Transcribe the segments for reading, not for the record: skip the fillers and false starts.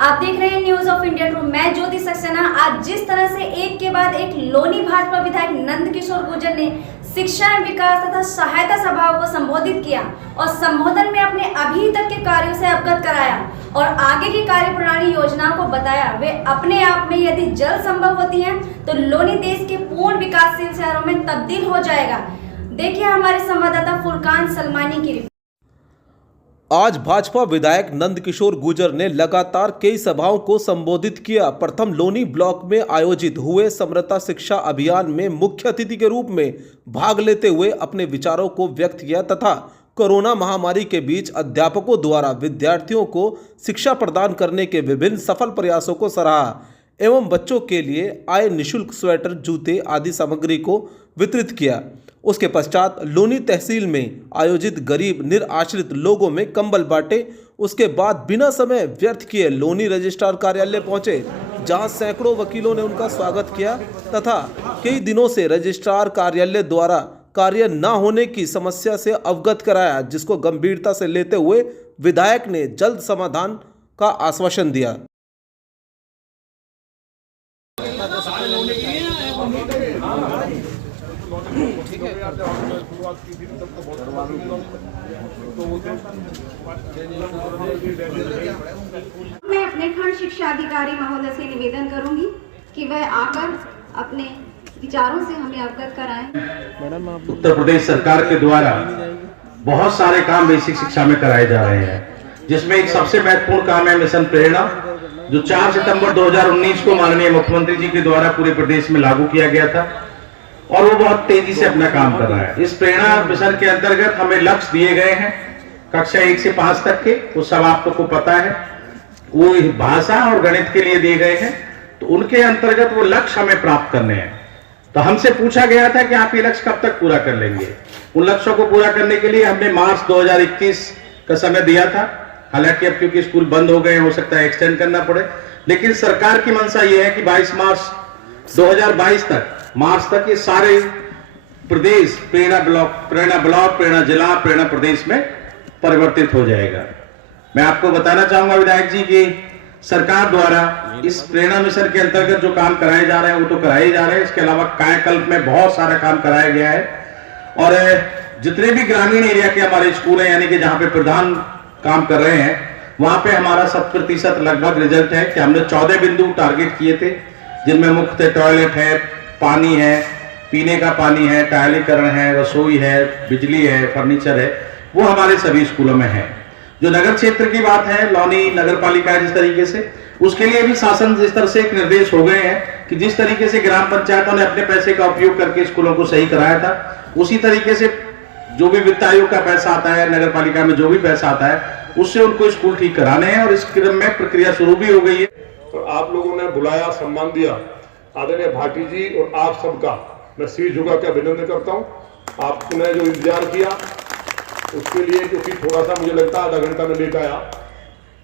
आप देख रहे हैं न्यूज ऑफ इंडिया ट्रू। मैं ज्योति सक्सेना। आज जिस तरह से एक के बाद एक लोनी भाजपा विधायक नंद किशोर गुर्जर ने शिक्षा एवं विकास तथा सहायता सभाओं को संबोधित किया और संबोधन में अपने अभी तक के कार्यों से अवगत कराया और आगे की कार्य प्रणाली योजनाओं को बताया, वे अपने आप में यदि जल्द संभव होती हैं तो लोनी देश के पूर्ण विकासशील शहरों में तब्दील हो जाएगा। देखिए हमारे संवाददाता फुरकान सलमानी की रिपोर्ट। आज भाजपा विधायक नंद किशोर गुर्जर ने लगातार कई सभाओं को संबोधित किया। प्रथम लोनी ब्लॉक में आयोजित हुए समरता शिक्षा अभियान में मुख्य अतिथि के रूप में भाग लेते हुए अपने विचारों को व्यक्त किया तथा कोरोना महामारी के बीच अध्यापकों द्वारा विद्यार्थियों को शिक्षा प्रदान करने के विभिन्न सफल प्रयासों को सराहा एवं बच्चों के लिए आए निःशुल्क स्वेटर, जूते आदि सामग्री को वितरित किया। उसके पश्चात लोनी तहसील में आयोजित गरीब निराश्रित लोगों में कंबल बांटे। उसके बाद बिना समय व्यर्थ किए लोनी रजिस्ट्रार कार्यालय पहुंचे, जहां सैकड़ों वकीलों ने उनका स्वागत किया तथा कई दिनों से रजिस्ट्रार कार्यालय द्वारा कार्य न होने की समस्या से अवगत कराया, जिसको गंभीरता से लेते हुए विधायक ने जल्द समाधान का आश्वासन दिया। मैं अपने खंड शिक्षा अधिकारी महोदय से निवेदन करूंगी कि वह आकर अपने विचारों से हमें अवगत कराएं। उत्तर प्रदेश सरकार के द्वारा बहुत सारे काम बेसिक शिक्षा में कराए जा रहे हैं, जिसमें एक सबसे महत्वपूर्ण काम है मिशन प्रेरणा, जो 4 सितंबर 2019 को माननीय मुख्यमंत्री जी के द्वारा पूरे प्रदेश में लागू किया गया था और वो बहुत तेजी से अपना काम कर रहा है। इस प्रेरणा मिशन के अंतर्गत हमें लक्ष्य दिए गए हैं कक्षा 1 से 5 तक के, वो सब आपको पता है, वो भाषा और गणित के लिए दिए गए हैं। तो उनके अंतर्गत वो लक्ष्य हमें प्राप्त करने हैं। तो हमसे पूछा गया था कि आप ये लक्ष्य कब तक पूरा कर लेंगे। उन लक्ष्यों को पूरा करने के लिए हमने मार्च 2021 का समय दिया था। हालांकि अब क्योंकि स्कूल बंद हो गए, हो सकता है एक्सटेंड करना पड़े, लेकिन सरकार की मंशा ये है कि 22 मार्च 2022 तक, मार्च तक ये सारे प्रदेश प्रेरणा ब्लॉक, प्रेरणा जिला, प्रेरणा प्रदेश में परिवर्तित हो जाएगा। मैं आपको बताना चाहूंगा विधायक जी की सरकार द्वारा इस प्रेरणा मिशन के अंतर्गत जो काम कराए जा रहे हैं वो तो कराए जा रहे हैं, इसके अलावा कायाकल्प में बहुत सारा काम कराया गया है। और जितने भी ग्रामीण एरिया के हमारे स्कूल हैं, यानी कि जहां पे प्रधान काम कर रहे हैं, वहां पे हमारा 100% लगभग रिजल्ट है कि हमने 14 बिंदु टारगेट किए थे, जिनमें मुख्य टॉयलेट है, पानी है, पीने का पानी है, टाइलीकरण है, रसोई है, बिजली है, फर्नीचर है, वो हमारे सभी स्कूलों में है। जो नगर क्षेत्र की बात है, लौनी नगर पालिका जिस तरीके से, उसके लिए भी शासन जिस तरह से एक निर्देश हो गए हैं कि जिस तरीके से ग्राम पंचायतों ने अपने पैसे का उपयोग करके स्कूलों को सही कराया था, उसी तरीके से जो भी वित्त आयोग का पैसा आता है, नगर पालिका में जो भी पैसा आता है, उससे उनको स्कूल ठीक कराने हैं और इस क्रम में प्रक्रिया शुरू भी हो गई है। तो आप लोगों ने बुलाया, सम्मान दिया, आदरणीय भाटी जी और आप सबका मैं सिर झुका के अभिनंदन करता हूं। आपने जो इंतजार किया उसके लिए, क्योंकि थोड़ा सा मुझे लगता है आधा घंटा में लेकर आया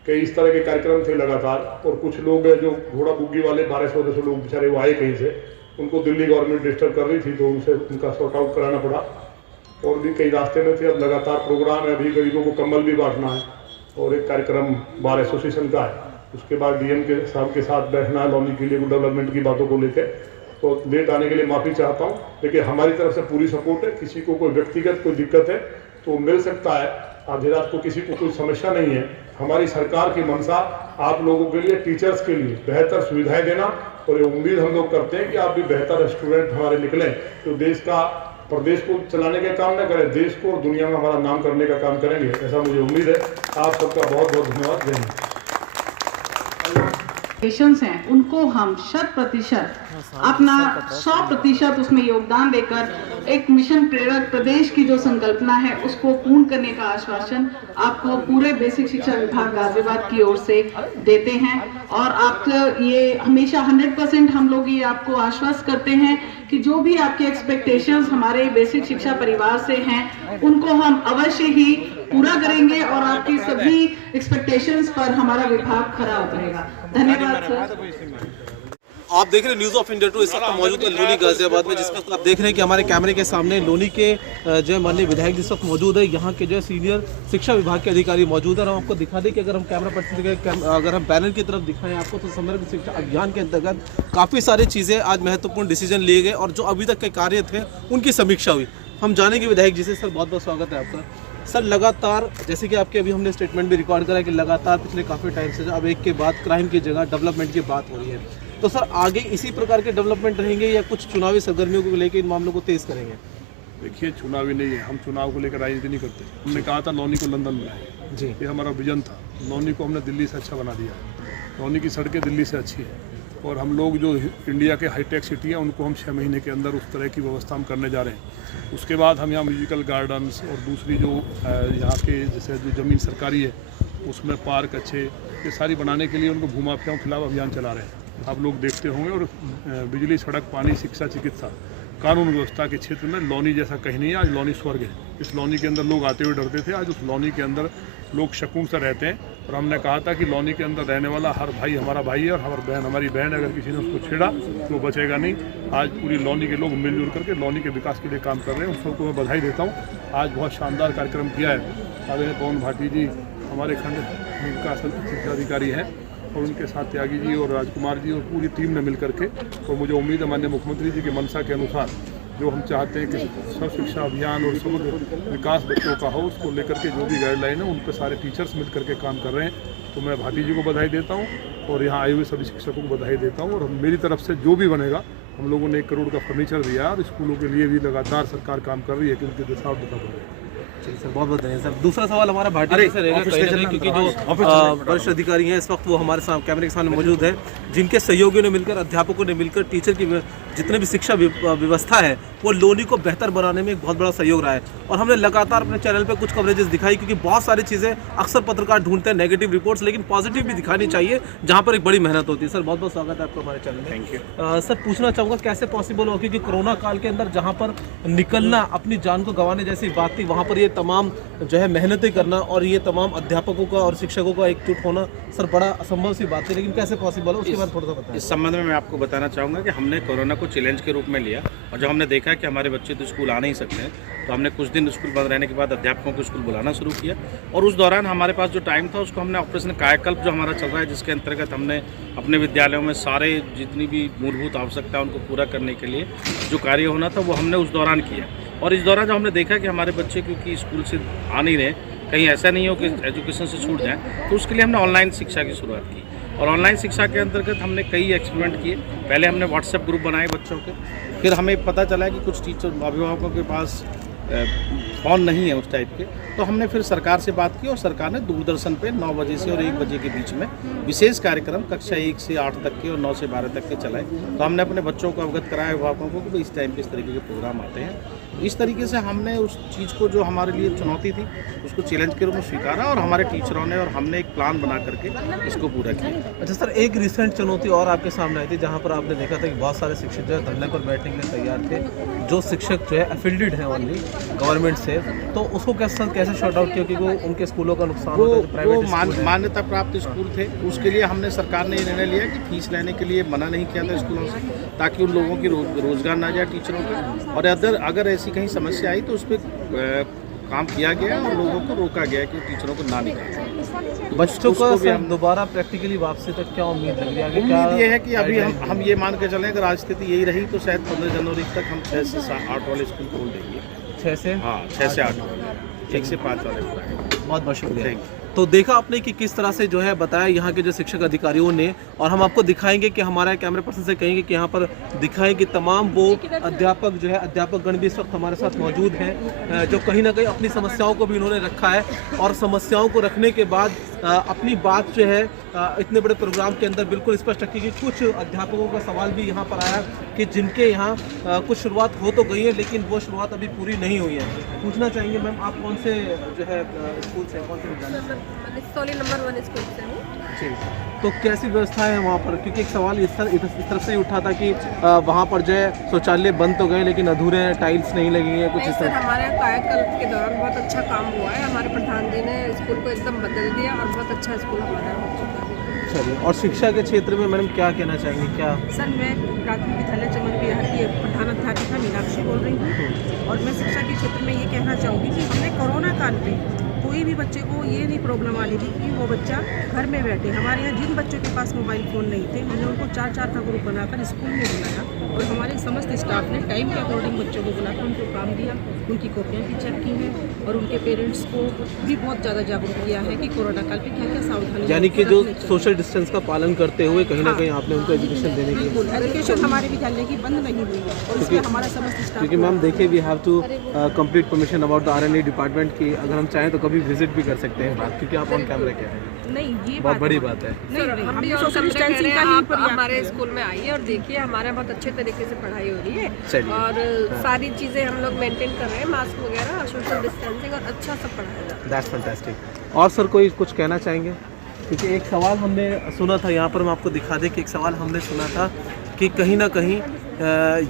कि इस तरह के कार्यक्रम थे लगातार, और कुछ लोग जो घोड़ा बुग्गी वाले 1200 लोग बेचारे वो आए कहीं से, उनको दिल्ली गवर्नमेंट डिस्टर्ब कर रही थी तो उनसे उनका सॉर्ट आउट कराना पड़ा, और भी कई रास्ते में थे। अब लगातार प्रोग्राम है, अभी गरीबों को कंबल भी बांटना है और एक कार्यक्रम बार एसोसिएशन का है, उसके बाद डीएम के साहब के साथ बैठना है लौनी के लिए डेवलपमेंट की बातों को लेकर। तो लेट आने के लिए माफ़ी चाहता हूँ, लेकिन हमारी तरफ से पूरी सपोर्ट है। किसी को कोई व्यक्तिगत कोई दिक्कत है तो मिल सकता है, आधी रात को किसी को कोई समस्या नहीं है। हमारी सरकार की मंशा आप लोगों के लिए, टीचर्स के लिए बेहतर सुविधाएं देना, और ये उम्मीद हम लोग करते हैं कि आप भी बेहतर स्टूडेंट हमारे निकलें, तो देश का, प्रदेश को चलाने का काम न करें, देश को और दुनिया में हमारा नाम करने का काम करेंगे, ऐसा मुझे उम्मीद है। आप सबका बहुत बहुत धन्यवाद। जय हिंद। पेशेंट्स हैं उनको हम 100% अपना 100% उसमें योगदान देकर एक मिशन प्रेरक प्रदेश की जो संकल्पना है उसको पूर्ण करने का आश्वासन आपको पूरे बेसिक शिक्षा विभाग गाजियाबाद की ओर से देते हैं। और आप ये हमेशा 100% हम लोग ये आपको आश्वस्त करते हैं कि जो भी आपके एक्सपेक्टेशंस हमारे बेसिक शिक्षा परिवार से हैं उनको हम अवश्य ही पूरा करेंगे और आपकी सभी एक्सपेक्टेशंस पर हमारा विभाग खरा उतरेगा। धन्यवाद सर। आप देख रहे हैं न्यूज़ ऑफ इंडिया टू। इस वक्त हम मौजूद है लोनी गाजियाबाद में, जिसमें आप देख रहे हैं कि हमारे कैमरे के सामने लोनी के जो है माननीय विधायक जिस वक्त मौजूद है, यहाँ के जो है सीनियर शिक्षा विभाग के अधिकारी मौजूद है। हम आपको दिखा दें कि अगर हम कैमरा पर्सन अगर हम पैनल की तरफ दिखाएं आपको, तो समग्र शिक्षा अभियान के अंतर्गत काफ़ी सारी चीज़ें आज महत्वपूर्ण डिसीजन लिए गए और जो अभी तक के कार्य थे उनकी समीक्षा हुई। हम जानेंगे विधायक जी से। सर बहुत बहुत स्वागत है आपका। सर लगातार जैसे कि आपके अभी हमने स्टेटमेंट भी रिकॉर्ड करा है कि लगातार पिछले काफ़ी टाइम से अब एक के बाद क्राइम की जगह डेवलपमेंट की बात हो रही है, तो सर आगे इसी प्रकार के डेवलपमेंट रहेंगे या कुछ चुनावी सरगर्मियों को लेकर इन मामलों को तेज करेंगे? देखिए, चुनावी नहीं है, हम चुनाव को लेकर राजनीति नहीं करते। हमने कहा था लौनी को लंदन में जी, ये हमारा विजन था। लौनी को हमने दिल्ली से अच्छा बना दिया। लौनी की सड़कें दिल्ली से अच्छी है और हम लोग जो इंडिया के हाईटेक सिटी है उनको हम 6 महीने के अंदर उस तरह की व्यवस्था हम करने जा रहे हैं। उसके बाद हम यहाँ म्यूजिकल गार्डन्स और दूसरी जो यहाँ के जैसे जो ज़मीन सरकारी है उसमें पार्क अच्छे ये सारी बनाने के लिए उनको भूमाफियाओं के खिलाफ अभियान चला रहे हैं, आप लोग देखते होंगे। और बिजली, सड़क, पानी, शिक्षा, चिकित्सा, कानून व्यवस्था के क्षेत्र में लौनी जैसा कहीं नहीं है। आज लौनी स्वर्ग है। इस लौनी के अंदर लोग आते हुए डरते थे, आज उस लौनी के अंदर लोग सुकून से रहते हैं। और हमने कहा था कि लौनी के अंदर रहने वाला हर भाई हमारा भाई है और हमारी बहन हमारी बहन है। अगर किसी ने उसको छेड़ा तो वो बचेगा नहीं। आज पूरी लौनी के लोग मिलजुल करके लौनी के विकास के लिए काम कर रहे हैं। उन सबको मैं बधाई देता हूँ। आज बहुत शानदार कार्यक्रम किया है। आदरणीय पवन भाटी जी हमारे खंड विकास शिक्षाधिकारी हैं और उनके साथ त्यागी जी और राजकुमार जी और पूरी टीम ने मिल करके, और मुझे उम्मीद है माननीय मुख्यमंत्री जी की मंशा के अनुसार जो हम चाहते हैं कि सर्व शिक्षा अभियान और समग्र विकास बच्चों का हो, उसको लेकर के जो भी गाइडलाइन है उन पर सारे टीचर्स मिल करके काम कर रहे हैं। तो मैं भाटी जी को बधाई देता हूँ और यहाँ आए हुए सभी शिक्षकों को बधाई देता हूँ। और मेरी तरफ से जो भी बनेगा, हम लोगों ने 1 करोड़ का फर्नीचर दिया और स्कूलों के लिए भी लगातार सरकार काम कर रही है कि उनके दिशा बता पा रहे हैं। सर बहुत बहुत धन्यवाद। सर दूसरा सवाल हमारा भाटी से रहेगा कहीं ना कहीं, क्योंकि जो वरिष्ठ अधिकारी हैं इस वक्त वो हमारे सामने कैमरे के सामने मौजूद है, जिनके सहयोगियों ने मिलकर, अध्यापकों ने मिलकर, टीचर की जितने भी शिक्षा व्यवस्था है वो लोनी को बेहतर बनाने में एक बहुत बड़ा सहयोग रहा है। और हमने लगातार अपने चैनल पे कुछ कवरेजेस दिखाई, क्योंकि बहुत सारी चीज़ें अक्सर पत्रकार ढूंढते हैं नेगेटिव रिपोर्ट्स, लेकिन पॉजिटिव भी दिखानी चाहिए जहाँ पर एक बड़ी मेहनत होती है। सर बहुत बहुत स्वागत है आपका हमारे चैनल में। Thank you. सर पूछना चाहूँगा कैसे पॉसिबल हो, क्योंकि कोरोना काल के अंदर जहाँ पर निकलना अपनी जान को गंवाने जैसी बात थी, वहाँ पर ये तमाम जो है मेहनतें करना और ये तमाम अध्यापकों का और शिक्षकों का एकजुट होना सर बड़ा असंभव सी बात थी, लेकिन कैसे पॉसिबल है उसके बाद थोड़ा सा बताएं। इस संबंध में मैं आपको बताना चाहूँगा कि हमने कोरोना को चैलेंज के रूप में लिया और जब हमने देखा कि हमारे बच्चे तो स्कूल आ नहीं सकते हैं, तो हमने कुछ दिन स्कूल बंद रहने के बाद अध्यापकों को स्कूल बुलाना शुरू किया। और उस दौरान हमारे पास जो टाइम था उसको हमने ऑपरेशन कायाकल्प जो हमारा चल रहा है, जिसके अंतर्गत हमने अपने विद्यालयों में सारे जितनी भी मूलभूत आवश्यकता उनको पूरा करने के लिए जो कार्य होना था वो हमने उस दौरान किया। और इस दौरान जब हमने देखा कि हमारे बच्चे क्योंकि स्कूल से आ नहीं रहे, कहीं ऐसा नहीं हो कि एजुकेशन से छूट जाए, तो उसके लिए हमने ऑनलाइन शिक्षा की शुरुआत की। और ऑनलाइन शिक्षा के अंतर्गत हमने कई एक्सपेरिमेंट किए। पहले हमने व्हाट्सएप ग्रुप बनाए बच्चों के, फिर हमें पता चला कि कुछ टीचर अभिभावकों के पास फ़ोन नहीं है उस टाइप के, तो हमने फिर सरकार से बात की और सरकार ने दूरदर्शन पे 9 बजे से और 1 बजे के बीच में विशेष कार्यक्रम कक्षा 1 से 8 तक के और 9 से 12 तक के चलाए। तो हमने अपने बच्चों को अवगत कराया, अभिभावकों को, कि इस टाइम पे इस तरीके के प्रोग्राम आते हैं। इस तरीके से हमने उस चीज़ को जो हमारे लिए चुनौती थी उसको चैलेंज के रूप में स्वीकारा और हमारे टीचरों ने और हमने एक प्लान बना करके इसको पूरा किया। अच्छा सर, एक रिसेंट चुनौती और आपके सामने आई थी जहाँ पर आपने देखा था कि बहुत सारे शिक्षक जो है धरने पर बैठने के लिए तैयार थे, जो शिक्षक जो है एफिल्डेड हैं ओनली गवर्नमेंट से, तो उसको कैसे शॉर्ट आउट किया, क्योंकि वो उनके स्कूलों का नुकसान होता है। वो मान्यता प्राप्त स्कूल थे, उसके लिए हमने सरकार ने निर्णय लिया कि फीस लेने के लिए मना नहीं किया था स्कूलों से, ताकि उन लोगों की रोजगार ना जाए टीचरों का। और अगर ऐसी कहीं समस्या आई तो उस पर काम किया गया और लोगों को रोका गया कि टीचरों को ना निकालें। बच्चों को दोबारा प्रैक्टिकली वापसी तक क्या उम्मीद लग रही है? उम्मीद ये है कि अभी हम ये मान के चलें अगर आज स्थिति यही रही तो शायद 15 जनवरी तक हम 6 से 8 वाले स्कूल खोल देंगे। 6 से 8 1 से 5 वाले बहुत बहुत शुक्रिया। तो देखा आपने कि किस तरह से जो है बताया यहाँ के जो शिक्षक अधिकारियों ने, और हम आपको दिखाएंगे कि हमारा कैमरा पर्सन से कहेंगे कि यहाँ पर दिखाएं कि तमाम वो अध्यापक जो है अध्यापकगण भी इस वक्त हमारे साथ मौजूद हैं, जो कहीं ना कहीं अपनी समस्याओं को भी इन्होंने रखा है और समस्याओं को रखने के बाद अपनी बात जो है इतने बड़े प्रोग्राम के अंदर बिल्कुल स्पष्ट रखी कि कुछ अध्यापकों का सवाल भी यहाँ पर आया कि जिनके यहाँ कुछ शुरुआत हो तो गई है लेकिन वो शुरुआत अभी पूरी नहीं हुई है। पूछना चाहेंगे मैम, आप कौन से जो है स्कूल से, कौन से विद्यालय से? सोली नंबर 1 स्कूल से हूँ। जी, तो कैसी व्यवस्था है वहाँ पर? क्योंकि एक सवाल इस तरफ से ही उठा था कि वहाँ पर जो है शौचालय बन तो गए लेकिन अधूरे हैं, टाइल्स नहीं लगी है, कुछ इस तरह। हमारे यहाँ कायाकल्प के दौरान बहुत अच्छा काम हुआ है। हमारे प्रधान जी ने स्कूल को एकदम बदल दिया और बहुत अच्छा स्कूल हमारा हो चुका है। चलिए, और शिक्षा के क्षेत्र में मैडम क्या कहना चाहेंगे, क्या? सर मैं प्राथमिक विद्यालय चमन बिहार की प्रधानाध्यापिका मीनाक्षी बोल रही हूँ और मैं शिक्षा के क्षेत्र में ये कहना चाहूँगी कि हमने कोरोना काल पे कोई भी बच्चे को ये नहीं प्रॉब्लम आनी थी कि वो बच्चा घर में बैठे। हमारे यहाँ जिन बच्चों के पास मोबाइल फ़ोन नहीं थे हमने उनको 4-4 का ग्रुप बनाकर स्कूल में बुलाया और हमारे समस्त स्टाफ ने टाइम के अकॉर्डिंग बच्चों को बुलाकर उनको काम दिया, उनकी कॉपियाँ भी चेक की हैं और उनके पेरेंट्स को भी बहुत ज़्यादा जागरूक किया है कि कोरोना काल पे क्या क्या सावधानी, यानी कि जो सोशल डिस्टेंस का पालन करते हुए कहीं ना कहीं आपने उनको एजुकेशन देने की, बिल्कुल एजुकेशन हमारे विद्यालय की बंद नहीं हुई है और इसमें हमारा समस्त स्टाफ, क्योंकि मैम देखिए we have to complete permission about the RNA department की, अगर हम चाहें तो कभी विजिट भी कर सकते हैं बात, क्योंकि आप ऑन कैमरा कह रहे हैं, नहीं ये बहुत बड़ी बात है। नहीं हम भी सोशल डिस्टेंसिंग का आप हमारे स्कूल में आइए और देखिए हमारे बहुत अच्छे तरीके से पढ़ाई हो रही है और सारी चीज़ें हम लोग मेंटेन कर रहे हैं, मास्क वगैरह, सोशल डिस्टेंसिंग और अच्छा सब पढ़ाया जा रहा है। That's fantastic. और सर कोई कुछ कहना चाहेंगे? क्योंकि एक सवाल हमने सुना था, यहाँ पर मैं आपको दिखा दें कि एक सवाल हमने सुना था कि कहीं ना कहीं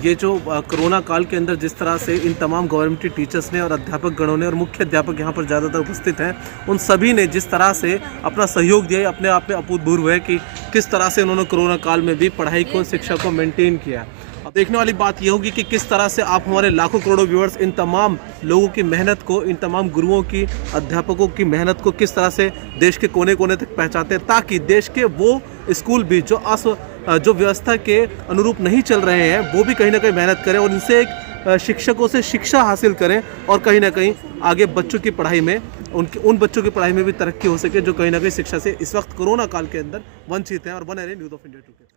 ये जो कोरोना काल के अंदर जिस तरह से इन तमाम गवर्नमेंट टीचर्स ने और अध्यापक गणों ने और मुख्य अध्यापक यहाँ पर ज़्यादातर उपस्थित हैं, उन सभी ने जिस तरह से अपना सहयोग दिया अपने आप में अभूतपूर्व है कि किस तरह से उन्होंने कोरोना काल में भी पढ़ाई को, शिक्षा को मेंटेन किया। अब देखने वाली बात यह होगी कि किस तरह से आप हमारे लाखों करोड़ों व्यूअर्स इन तमाम लोगों की मेहनत को, इन तमाम गुरुओं की, अध्यापकों की मेहनत को किस तरह से देश के कोने कोने तक पहुँचाते हैं, ताकि देश के वो स्कूल भी जो व्यवस्था के अनुरूप नहीं चल रहे हैं वो भी कहीं ना कहीं मेहनत करें और इनसे एक शिक्षकों से शिक्षा हासिल करें और कहीं ना कहीं आगे बच्चों की पढ़ाई में, उन बच्चों की पढ़ाई में भी तरक्की हो सके जो कहीं ना कहीं शिक्षा से इस वक्त कोरोना काल के अंदर वंचित हैं। और बने रहे न्यूज़ ऑफ इंडिया 2 के।